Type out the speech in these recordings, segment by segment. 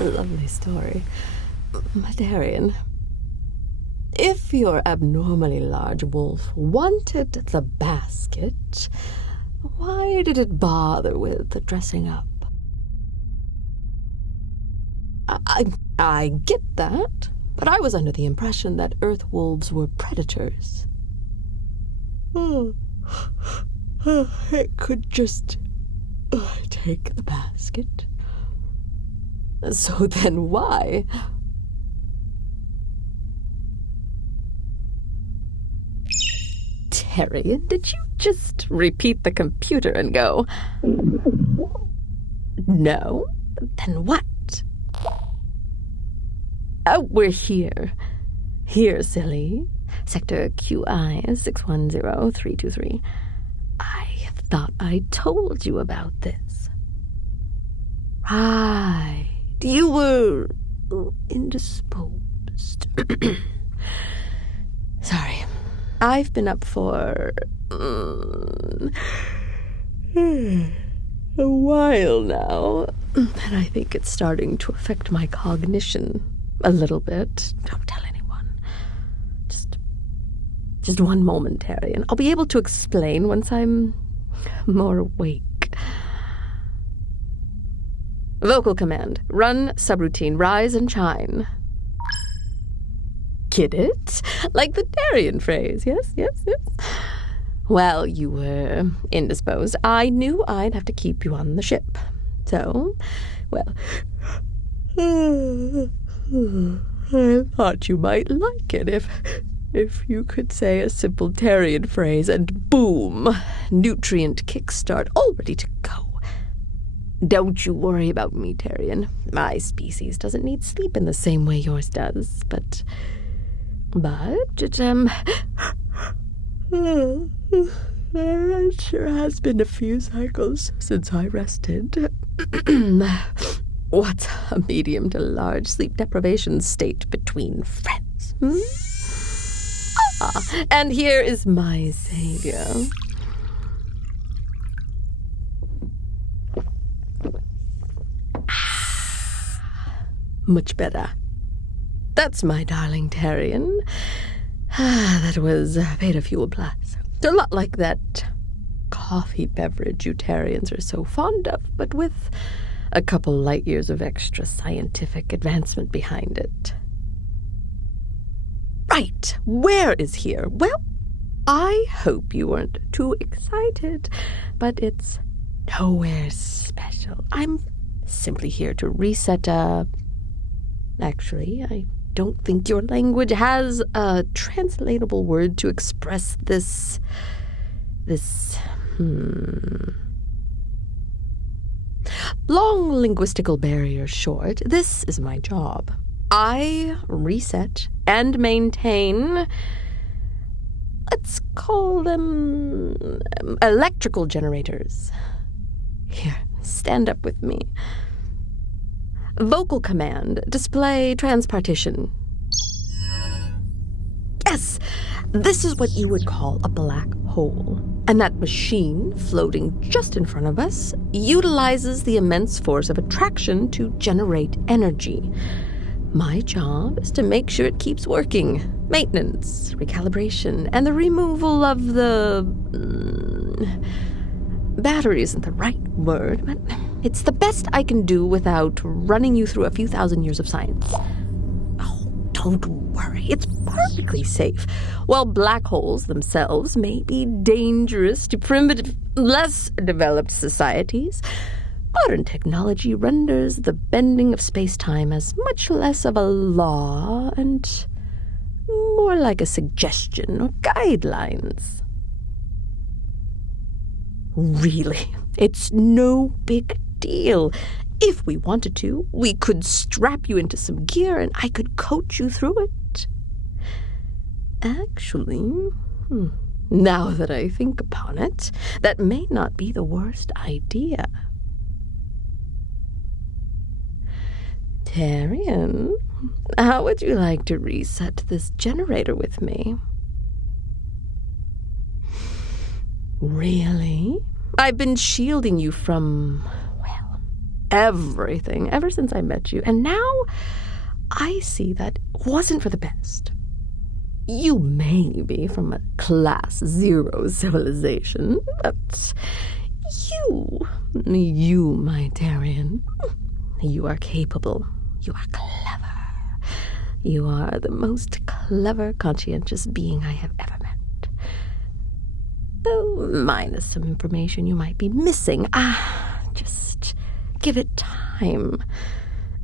Lovely story. Terran, if your abnormally large wolf wanted the basket, why did it bother with dressing up? I get that, but I was under the impression that Earth wolves were predators. It could just take the basket. So then why? Terran, did you just repeat the computer and go, no? Then what? Oh, we're here. Here, silly. Sector QI 610323. I thought I told you about this. Right. You were indisposed. Sorry. I've been up for a while now, and I think it's starting to affect my cognition a little bit. Don't tell anyone. Just one moment, Terry, and I'll be able to explain once I'm more awake. Vocal command. Run subroutine. Rise and shine. Get it? Like the Terran phrase. Yes. Well, you were indisposed. I knew I'd have to keep you on the ship. So, well, I thought you might like it if you could say a simple Terran phrase and boom, nutrient kickstart, all ready to go. Don't you worry about me, Terran. My species doesn't need sleep in the same way yours does, but it sure has been a few cycles since I rested. What's a medium to large sleep deprivation state between friends? And here is my savior. Much better. That's my darling Terran. That was Beta Fuel Plus. A lot like that coffee beverage you Terrians are so fond of, but with a couple light years of extra scientific advancement behind it. Right, where is here? Well, I hope you weren't too excited, but it's nowhere special. I'm simply here to reset Actually, I don't think your language has a translatable word to express this... Long linguistical barrier short, this is my job. I reset and maintain, let's call them electrical generators. Here, stand up with me. Vocal command, display transpartition. Yes, this is what you would call a black hole. And that machine, floating just in front of us, utilizes the immense force of attraction to generate energy. My job is to make sure it keeps working. Maintenance, recalibration, and the removal of the... battery isn't the right word, but it's the best I can do without running you through a few thousand years of science. Oh, don't worry. It's perfectly safe. While black holes themselves may be dangerous to primitive, less developed societies, modern technology renders the bending of space-time as much less of a law and more like a suggestion or guidelines. Really, it's no big deal. If we wanted to, we could strap you into some gear and I could coach you through it. Actually, now that I think upon it, that may not be the worst idea. Terran, how would you like to reset this generator with me? Really? I've been shielding you from, well, everything ever since I met you, and now I see that wasn't for the best. You may be from a class 0 civilization, but you, my Terran, you are capable. You are clever. You are the most clever, conscientious being I have ever met. Though, minus some information you might be missing. Just give it time.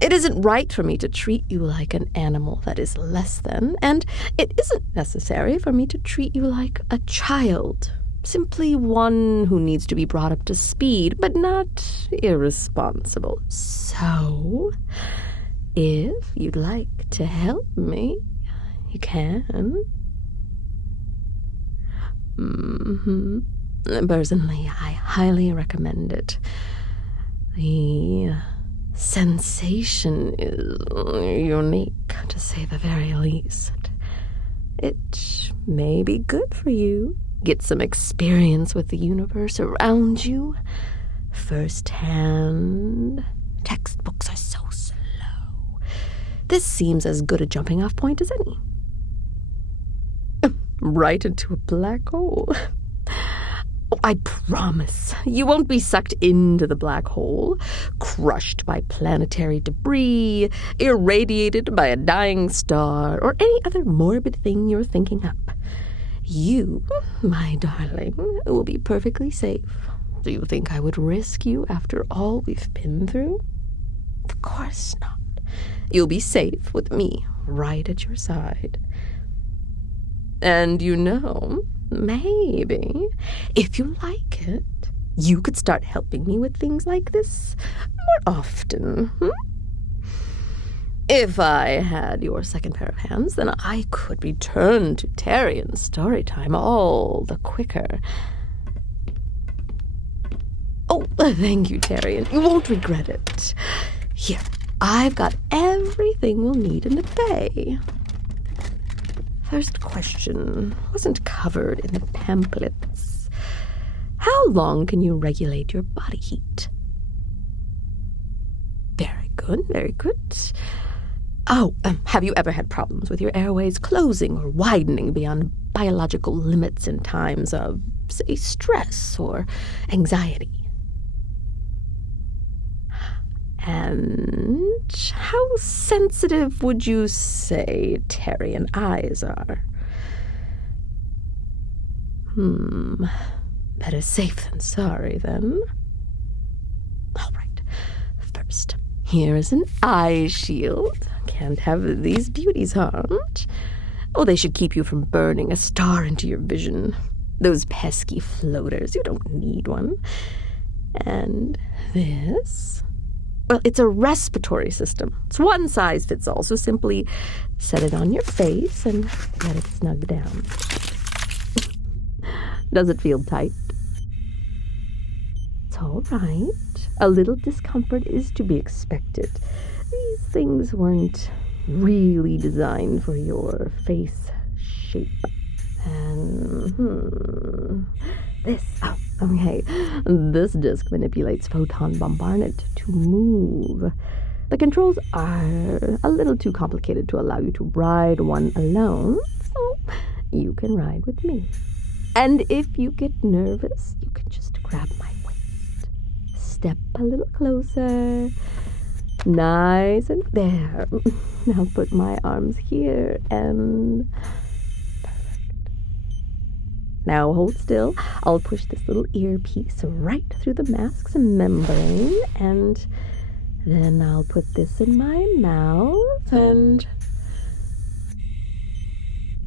It isn't right for me to treat you like an animal that is less than, and it isn't necessary for me to treat you like a child. Simply one who needs to be brought up to speed, but not irresponsible. So, if you'd like to help me, you can. Personally, I highly recommend it. The sensation is unique, to say the very least. It may be good for you. Get some experience with the universe around you firsthand. Textbooks are so slow. This seems as good a jumping off point as any. Right into a black hole. I promise you won't be sucked into the black hole, crushed by planetary debris, irradiated by a dying star, or any other morbid thing you're thinking up. You, my darling, will be perfectly safe. Do you think I would risk you after all we've been through? Of course not. You'll be safe with me right at your side. And maybe, if you like it, you could start helping me with things like this more often. If I had your second pair of hands, then I could return to Terran story time all the quicker. Oh, thank you, Terran. You won't regret it. Here, I've got everything we'll need in the bay. First question wasn't covered in the pamphlets. How long can you regulate your body heat? Very good, very good. Oh, have you ever had problems with your airways closing or widening beyond biological limits in times of, say, stress or anxiety? And how sensitive would you say Terran eyes are? Better safe than sorry, then. All right. First, here is an eye shield. Can't have these beauties harmed. Oh, they should keep you from burning a star into your vision. Those pesky floaters, you don't need one. And this? Well, it's a respiratory system. It's one size fits all, so simply set it on your face and let it snug down. Does it feel tight? It's all right. A little discomfort is to be expected. These things weren't really designed for your face shape. And, this disc manipulates photon bombardment to move. The controls are a little too complicated to allow you to ride one alone, so you can ride with me. And if you get nervous, you can just grab my waist. Step a little closer. Nice and there. Now put my arms here and... Perfect. Now hold still. I'll push this little earpiece right through the mask's membrane, and then I'll put this in my mouth and...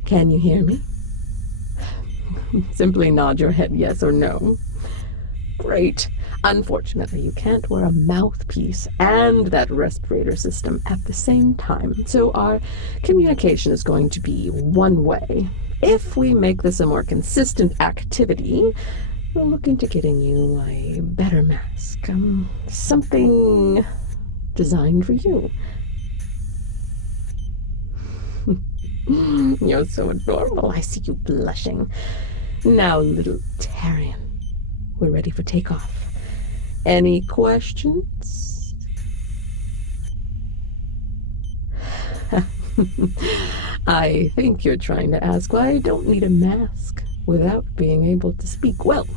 Can you hear me? Simply nod your head yes or no. Great. Unfortunately, you can't wear a mouthpiece and that respirator system at the same time, so our communication is going to be one way. If we make this a more consistent activity, we'll look into getting you a better mask. Something designed for you. You're so adorable. I see you blushing. Now, little Terran, we're ready for takeoff. Any questions? I think you're trying to ask why I don't need a mask without being able to speak. Well,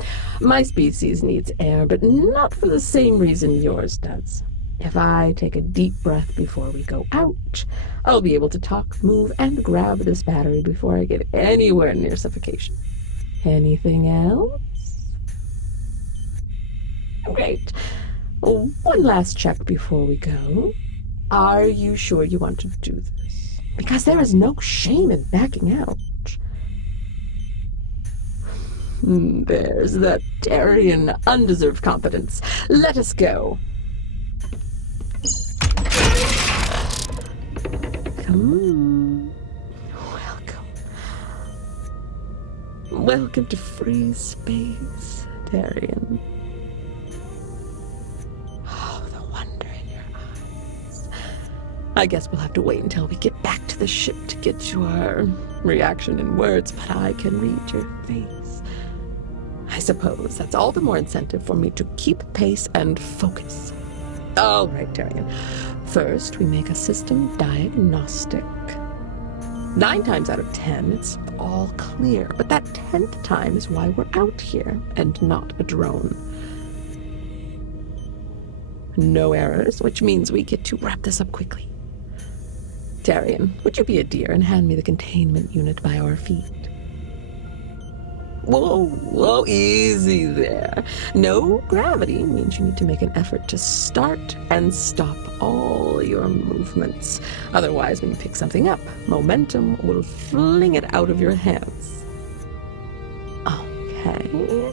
my species needs air, but not for the same reason yours does. If I take a deep breath before we go out, I'll be able to talk, move, and grab this battery before I get anywhere near suffocation. Anything else? Great. One last check before we go. Are you sure you want to do this? Because there is no shame in backing out. There's that Terran undeserved confidence. Let us go. Come on. Welcome to free space, Terran. Oh, the wonder in your eyes. I guess we'll have to wait until we get back to the ship to get your reaction in words, but I can read your face. I suppose that's all the more incentive for me to keep pace and focus. All right, Terran. First, we make a system diagnostic. 9 times out of 10, it's all clear, but that 10th time is why we're out here and not a drone. No errors, which means we get to wrap this up quickly. Terran, would you be a dear and hand me the containment unit by our feet? Whoa, easy there. No gravity means you need to make an effort to start and stop all your movements. Otherwise, when you pick something up, momentum will fling it out of your hands. Okay.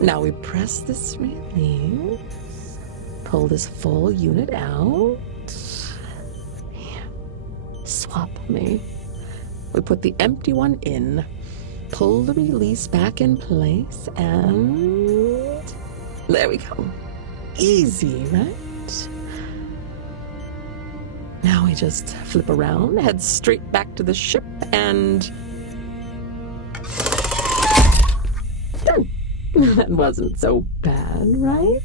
Now we press this release. Pull this full unit out. Here. Swap me. We put the empty one in. Pull the release back in place, and there we go. Easy, right? Now we just flip around, head straight back to the ship, and done. That wasn't so bad, right?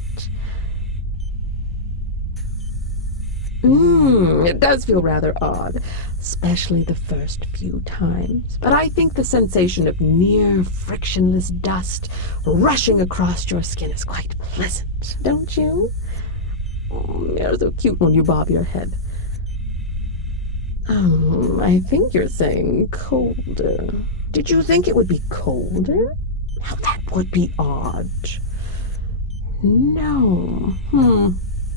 It does feel rather odd, especially the first few times. But I think the sensation of near frictionless dust rushing across your skin is quite pleasant, don't you? You're so cute when you bob your head. I think you're saying colder. Did you think it would be colder? Now that would be odd. No.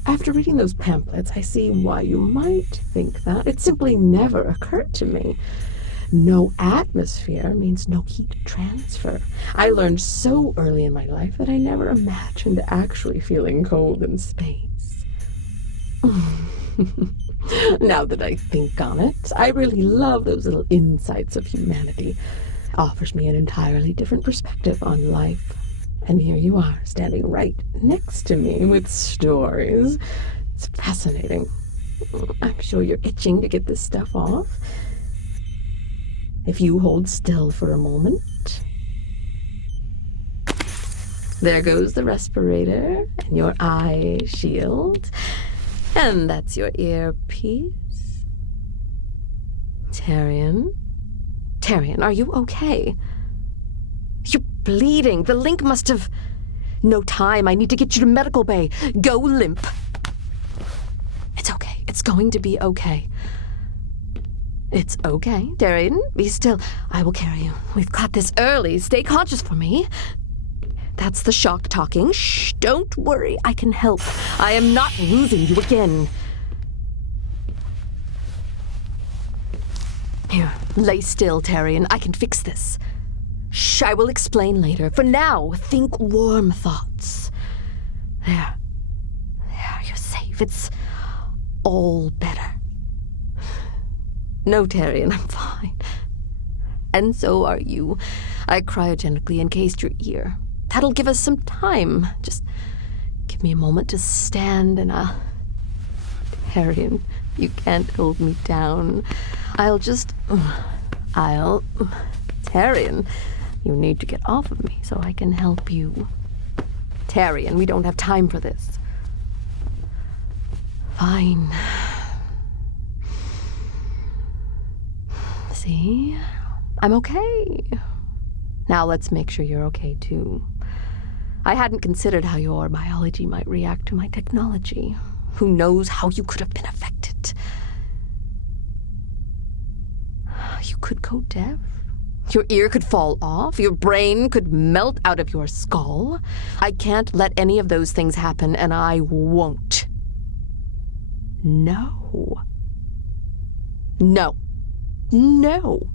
After reading those pamphlets, I see why you might think that. It simply never occurred to me. No atmosphere means no heat transfer. I learned so early in my life that I never imagined actually feeling cold in space. Now that I think on it, I really love those little insights of humanity. Offers me an entirely different perspective on life. And here you are, standing right next to me with stories. It's fascinating. I'm sure you're itching to get this stuff off. If you hold still for a moment. There goes the respirator and your eye shield. And that's your earpiece. Terran? Terran, are you okay? You're bleeding. The link must have... No time. I need to get you to medical bay. Go limp. It's okay. It's going to be okay. It's okay, Terran. Be still. I will carry you. We've got this early. Stay conscious for me. That's the shock talking. Shh, don't worry. I can help. I am not losing you again. Here, lay still, Terran. I can fix this. Shh, I will explain later. For now, think warm thoughts. There. There, you're safe. It's all better. No, Terran, I'm fine. And so are you. I cryogenically encased your ear. That'll give us some time. Just give me a moment to stand and I'll... Terran, you can't hold me down. Terran, you need to get off of me so I can help you. Terran, we don't have time for this. Fine. See? I'm okay. Now let's make sure you're okay, too. I hadn't considered how your biology might react to my technology. Who knows how you could have been affected? You could go deaf. Your ear could fall off. Your brain could melt out of your skull. I can't let any of those things happen, and I won't. No. No. No.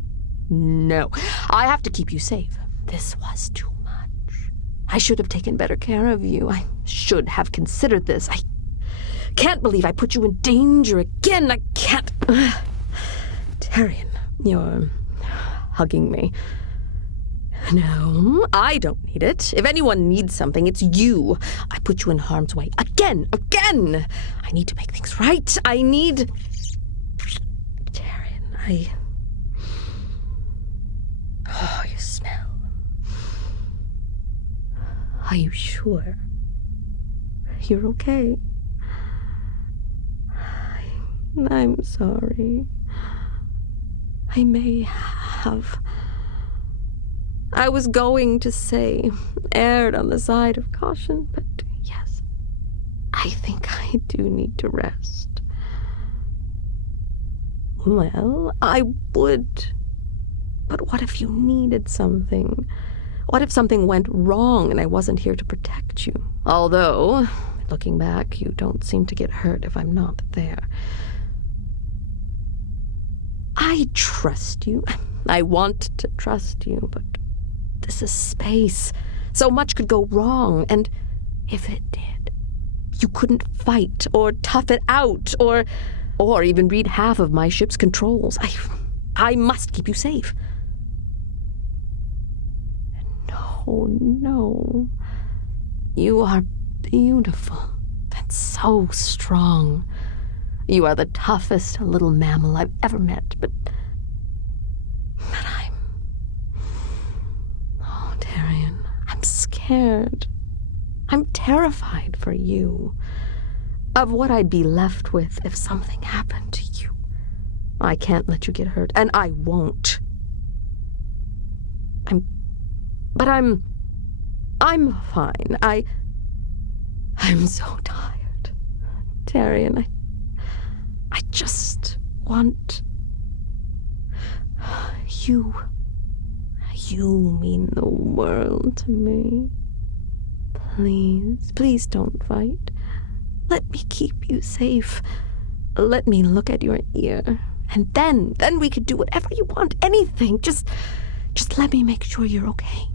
No. I have to keep you safe. This was too much. I should have taken better care of you. I should have considered this. I can't believe I put you in danger again. I can't. Terran, you're hugging me. No, I don't need it. If anyone needs something, it's you. I put you in harm's way again. I need to make things right. I need... Terran, Oh, you smell. Are you sure? You're okay? I'm sorry. I may have... I was going to say erred on the side of caution, but yes, I think I do need to rest. Well, I would. But what if you needed something? What if something went wrong and I wasn't here to protect you? Although, looking back, you don't seem to get hurt if I'm not there. I trust you. I want to trust you, but this is space. So much could go wrong, and if it did, you couldn't fight or tough it out or even read half of my ship's controls. I must keep you safe. No. You are beautiful and so strong. You are the toughest little mammal I've ever met, but Oh, Terran, I'm scared. I'm terrified for you. Of what I'd be left with if something happened to you. I can't let you get hurt, and I won't. I'm fine. I'm so tired. Terran, I just want... You mean the world to me. Please don't fight. Let me keep you safe. Let me look at your ear. And then we could do whatever you want, anything. Just let me make sure you're okay.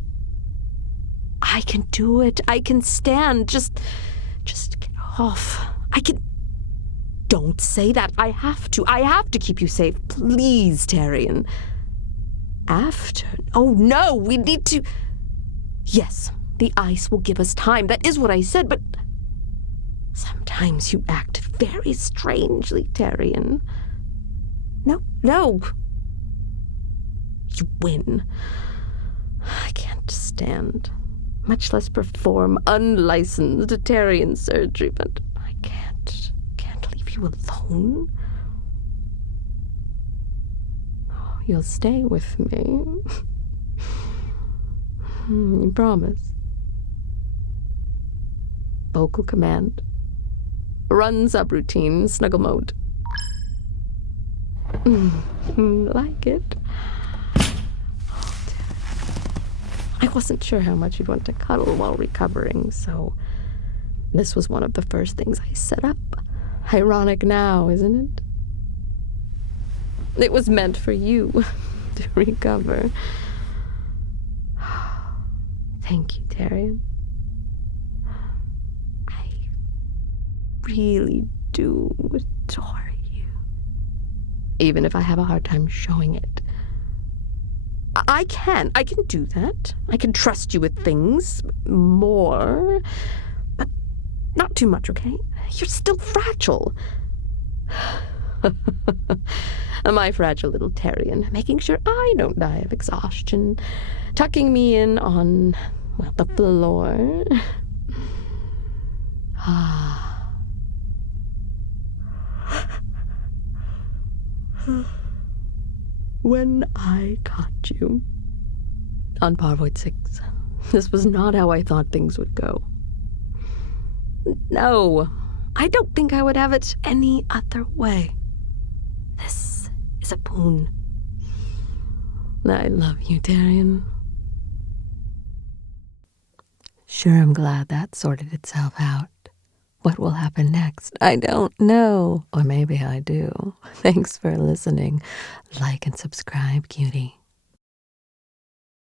I can do it. I can stand. Just get off. Don't say that. I have to keep you safe. Please, Terran. After? Oh, no, we need to... Yes, the ice will give us time. That is what I said, but... Sometimes you act very strangely, Terran. No. You win. I can't stand, much less perform unlicensed Terran surgery, but I can't leave you alone. You'll stay with me. You promise? Vocal command. Run subroutine, snuggle mode. Like it? I wasn't sure how much you'd want to cuddle while recovering, so this was one of the first things I set up. Ironic now, isn't it? It was meant for you to recover. Thank you, Terran. I really do adore you. Even if I have a hard time showing it. I can do that. I can trust you with things more, but not too much, okay? You're still fragile. My fragile little Terran, making sure I don't die of exhaustion, tucking me in on, well, the floor. When I caught you on Parvoid 6, this was not how I thought things would go. No, I don't think I would have it any other way. This is a boon. I love you, Terran. Sure, I'm glad that sorted itself out. What will happen next? I don't know. Or maybe I do. Thanks for listening. Like and subscribe, cutie.